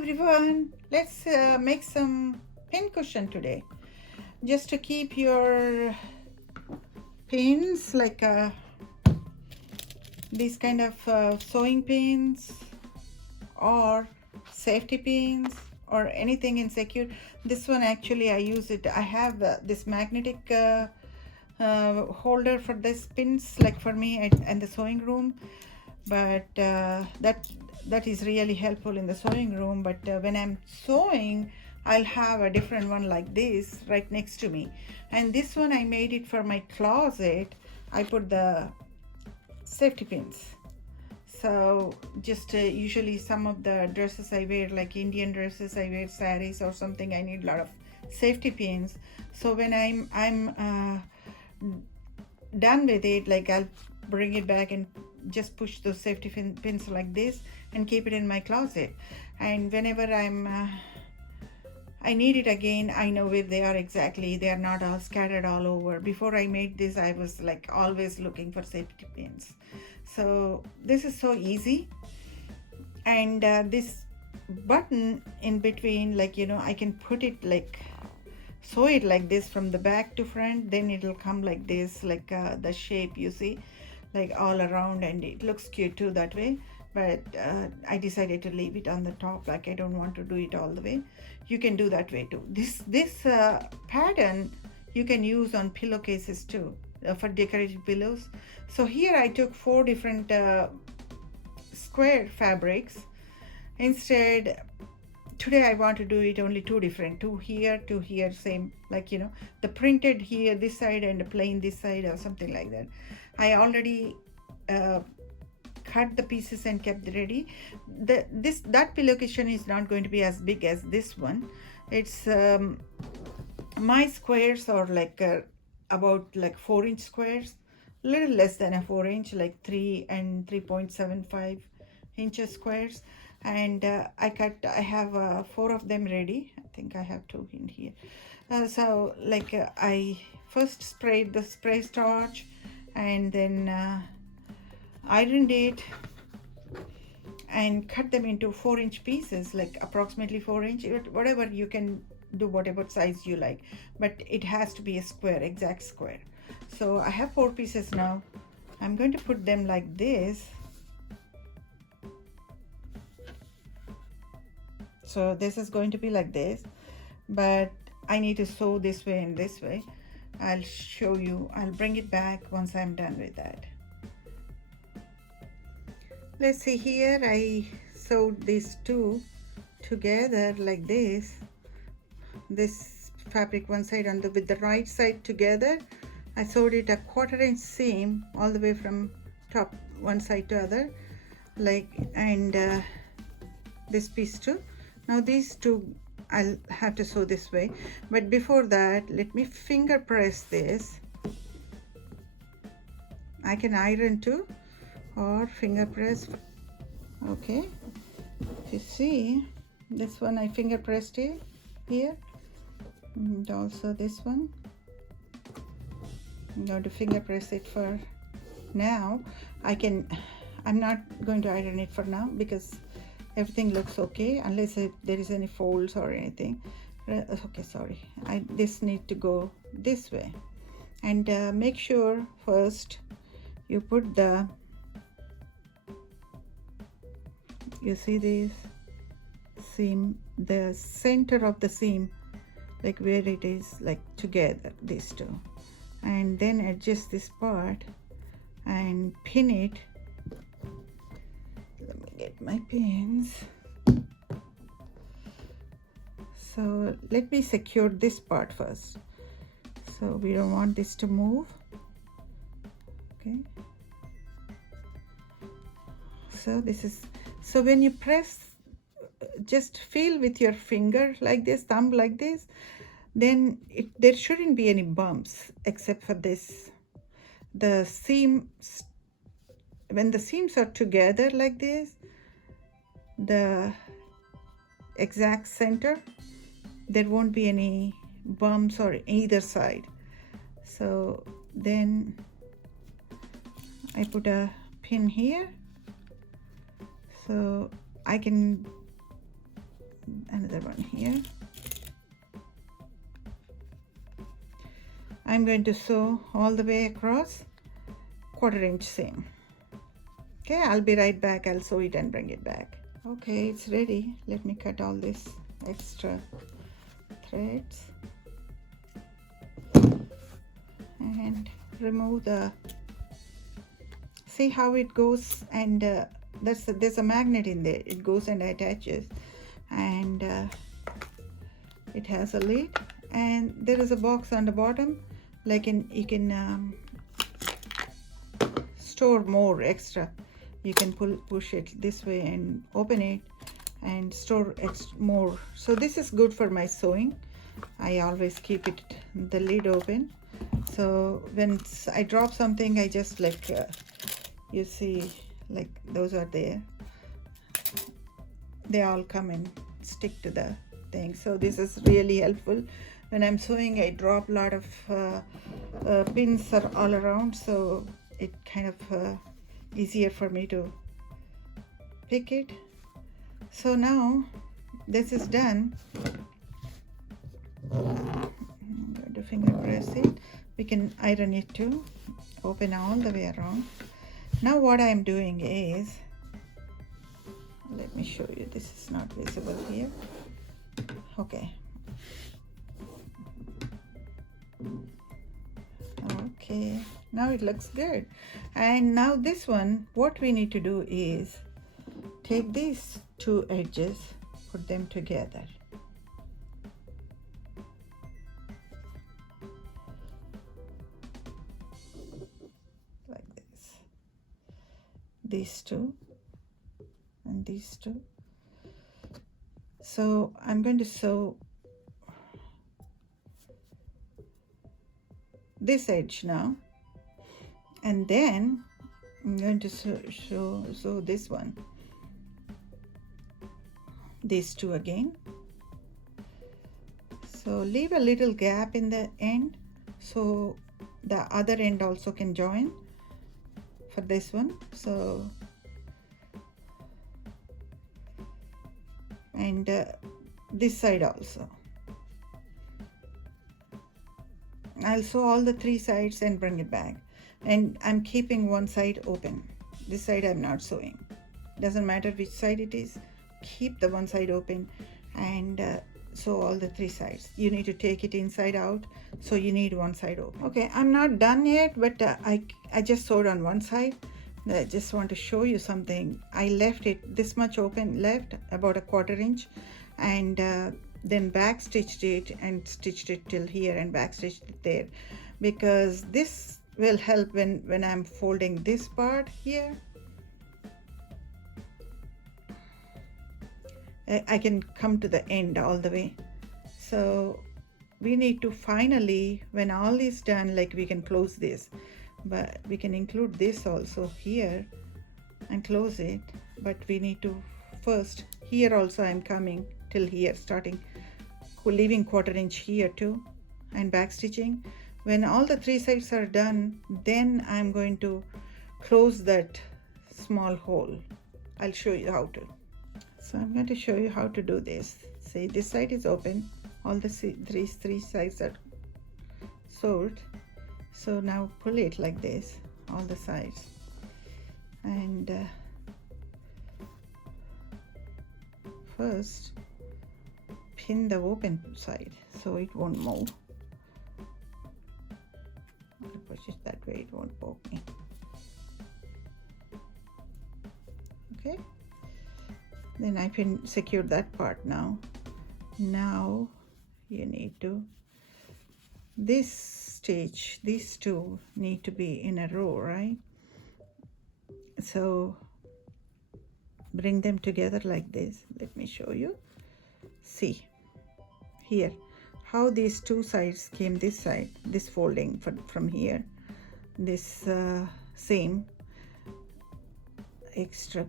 everyone, let's make some pin cushion today. Just to keep your pins like these kind of sewing pins or safety pins or anything insecure. This one actually I use it. I have this magnetic holder for this pins like for me and the sewing room, but that is really helpful in the sewing room. But when I'm sewing, I'll have a different one like this right next to me, and this one I made it for my closet. I put the safety pins. So just usually some of the dresses I wear, like Indian dresses, I wear saris or something, I need a lot of safety pins. So when I'm done with it, like I'll bring it back and just push those safety pins like this and keep it in my closet. And whenever I need it again, I know where they are exactly. They are not all scattered all over. Before I made this, I was like always looking for safety pins. So this is so easy. And this button in between, like, I can put it like, sew it like this from the back to front. Then it'll come like this, like the shape you see, like all around, and it looks cute too that way. But I decided to leave it on the top, like I don't want to do it all the way. You can do that way too. This pattern you can use on pillowcases too, for decorative pillows. So here I took 4 different square fabrics. Instead, today I want to do it only 2 different, 2 here, same, like the printed here this side and the plain this side or something like that. I already cut the pieces and kept ready. That pillow cushion is not going to be as big as this one. It's my squares are like about like 4-inch squares, little less than a 4-inch, like 3 and 3.75 inches squares. And I have 4 of them ready. I think I have 2 in here. So like I first sprayed the spray starch and then ironed it and cut them into 4-inch pieces, like approximately 4-inch, whatever you can do, whatever size you like, but it has to be a square, exact square. So I have 4 pieces now. I'm going to put them like this. So this is going to be like this, but I need to sew this way and this way. I'll show you. I'll bring it back once I'm done with that. Let's see here. I sewed these 2 together like this. This fabric one side with the right side together. I sewed it a 1/4-inch seam all the way from top one side to other, like, and this piece too. Now these 2 I'll have to sew this way, but before that let me finger press this. I can iron too or finger press. Okay, you see this one I finger pressed it here, and also this one I'm going to finger press it for now. I'm not going to iron it for now because everything looks okay, unless there is any folds or anything. Okay, sorry, this need to go this way. And make sure first you put you see this seam, the center of the seam, like where it is like together, these 2, and then adjust this part and pin it. Let me get my pins. So let me secure this part first. So we don't want this to move. Okay. So this is, so when you press, just feel with your finger like this, thumb like this, then there shouldn't be any bumps except for this. The seams, when the seams are together like this, the exact center, there won't be any bumps on either side. So then I put a pin here, so I can another one here. I'm going to sew all the way across, 1/4 inch seam. Okay, I'll be right back. I'll sew it and bring it back. Okay, it's ready. Let me cut all this extra threads and remove the, see how it goes, and there's a magnet in there. It goes and attaches, and it has a lid, and there is a box on the bottom, like you can store more extra. You can push it this way and open it and store more. So this is good for my sewing. I always keep it, the lid open, so when I drop something, I just like you see, like those are there, they all come and stick to the thing. So this is really helpful. When I'm sewing, I drop a lot of pins are all around, so it kind of easier for me to pick it. So now this is done. I'm going to finger press it. We can iron it too, open all the way around. Now what I'm doing is, let me show you, this is not visible here. Okay. Okay, now it looks good. And now this one, what we need to do is take these two edges, put them together. Like this. These two and these two. So I'm going to sew this edge now, and then I'm going to sew this one, these two again. So leave a little gap in the end so the other end also can join for this one. So and this side also. I'll sew all the 3 sides and bring it back, and I'm keeping one side open. This side I'm not sewing. Doesn't matter which side it is, keep the one side open and sew all the 3 sides. You need to take it inside out, so you need one side open. Okay, I'm not done yet, but I just sewed on one side. I just want to show you something. I left it this much open, left about a 1/4 inch, and then back stitched it and stitched it till here and back stitched it there, because this will help when I'm folding this part here. I can come to the end all the way. So we need to finally, when all is done, like we can close this, but we can include this also here and close it. But we need to first, here also I'm coming till here, starting leaving 1/4 inch here too and back stitching. When all the 3 sides are done, then I'm going to close that small hole. I'll show you how to. So I'm going to show you how to do this. See, this side is open, all the three sides are sewed. So now pull it like this, all the sides, and first pin the open side so it won't move. I'll push it that way, it won't poke me. Okay, then I can secure that part now. Now you need to, this stitch, these two need to be in a row, right? So bring them together like this. Let me show you. See here how these 2 sides came this side, this folding from here, this same extra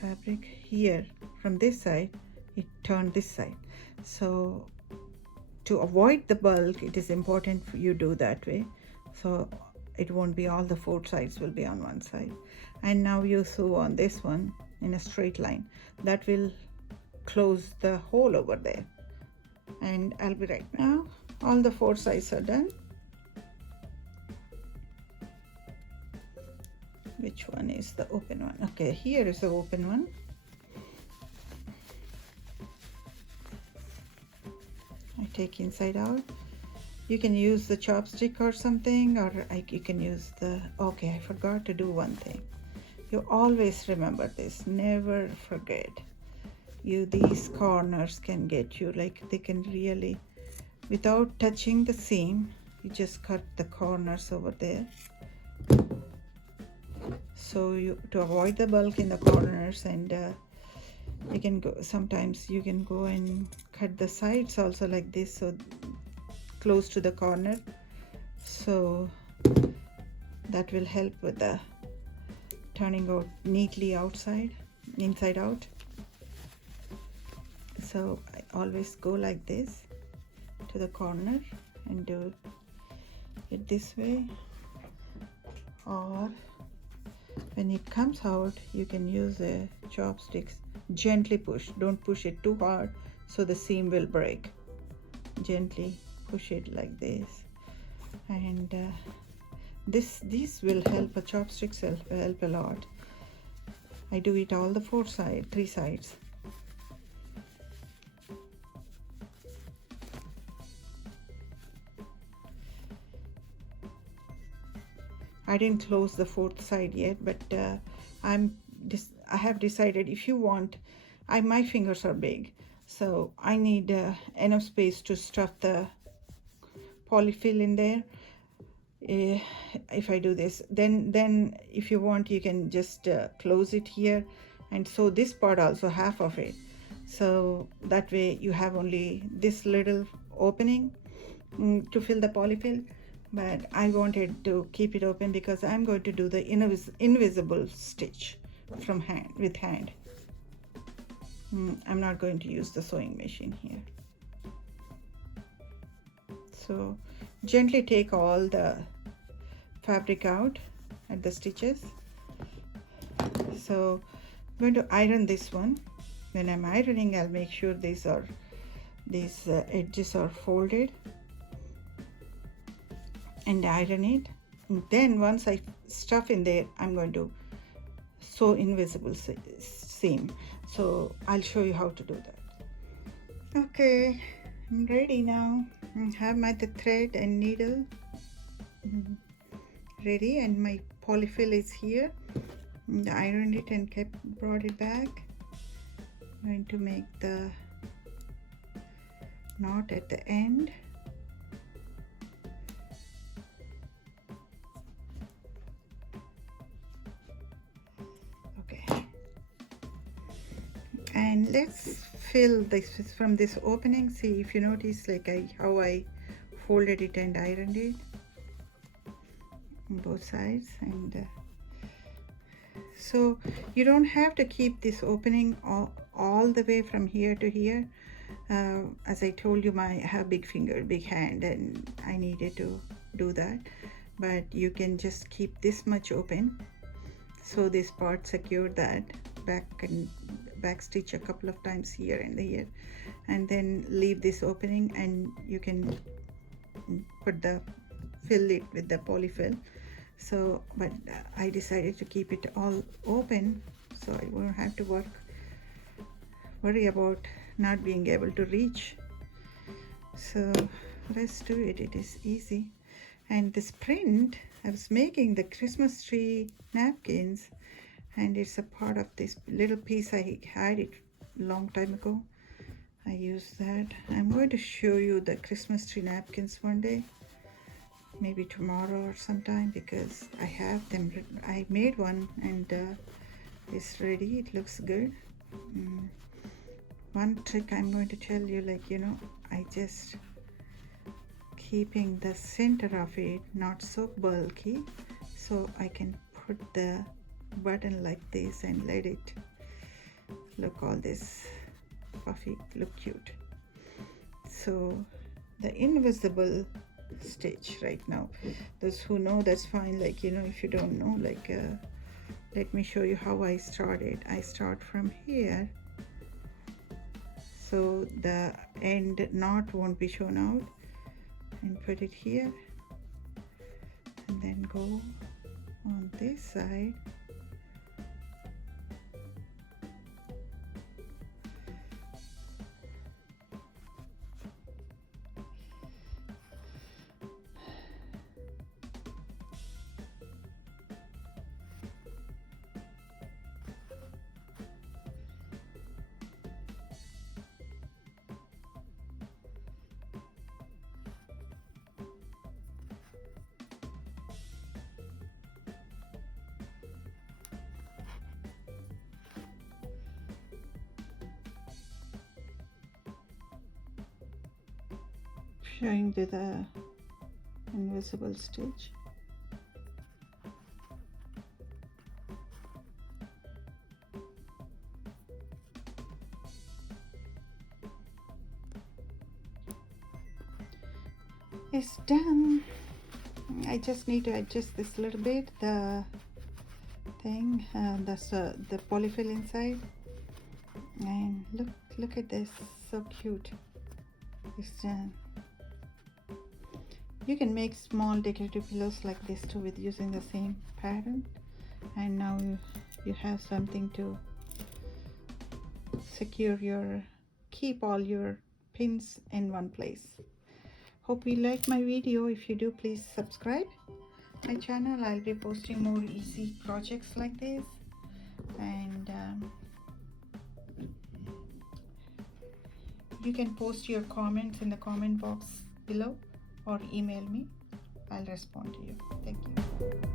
fabric here from this side, it turned this side. So to avoid the bulk, it is important for you do that way, so it won't be all the 4 sides will be on one side. And now you sew on this one in a straight line. That will close the hole over there. And I'll be right now. All the 4 sides are done. Which one is the open one? Okay, here is the open one. I take inside out. You can use the chopstick or something, or you can use the, okay, I forgot to do one thing. You always remember this, never forget. These corners can get you, like they can really, without touching the seam, you just cut the corners over there. So to avoid the bulk in the corners, and you can go, sometimes you can go and cut the sides also like this, so close to the corner, so that will help with the turning out neatly inside out. So I always go like this to the corner and do it this way, or when it comes out, you can use a chopsticks. Gently push, don't push it too hard so the seam will break. Gently push it like this, and this will help. A chopsticks help a lot. I do it all the 3 sides. I didn't close the 4th side yet, but I have decided, if you want, my fingers are big, so I need enough space to stuff the polyfill in there. If I do this, then if you want, you can just close it here and sew this part also, half of it, so that way you have only this little opening to fill the polyfill. But I wanted to keep it open because I'm going to do the invisible stitch with hand. I'm not going to use the sewing machine here. So gently take all the fabric out at the stitches. So I'm going to iron this one. When I'm ironing, I'll make sure these edges are folded and iron it. And then once I stuff in there, I'm going to sew invisible seam. So I'll show you how to do that. Okay, I'm ready now. I have my thread and needle ready, and my polyfill is here. And I ironed it and brought it back. I'm going to make the knot at the end. And let's fill this from this opening. See if you notice, like how I folded it and ironed it on both sides. And so you don't have to keep this opening all the way from here to here. As I told you, I have big hand, and I needed to do that. But you can just keep this much open, so this part secure that back stitch a couple of times here and here, and then leave this opening, and you can fill it with the polyfill. So but I decided to keep it all open, so I won't have to worry about not being able to reach. So let's do it. It is easy. And this print, I was making the Christmas tree napkins, and it's a part of this little piece. I had it a long time ago. I used that. I'm going to show you the Christmas tree napkins one day, maybe tomorrow or sometime, because I have them. I made one, and it's ready. It looks good. One trick I'm going to tell you, I just keeping the center of it not so bulky, so I can put the button like this and let it look all this puffy, look cute. So the invisible stitch right now, those who know, that's fine. If you don't know, let me show you how I started. I start from here so the end knot won't be shown out, and put it here, and then go on this side. Showing to the invisible stitch. It's done. I just need to adjust this a little bit, the thing, that's the polyfill inside. And look at this, so cute. It's done. You can make small decorative pillows like this too with using the same pattern, and now you have something to secure keep all your pins in one place. Hope you like my video. If you do, please subscribe my channel. I'll be posting more easy projects like this, and you can post your comments in the comment box below or email me. I'll respond to you. Thank you.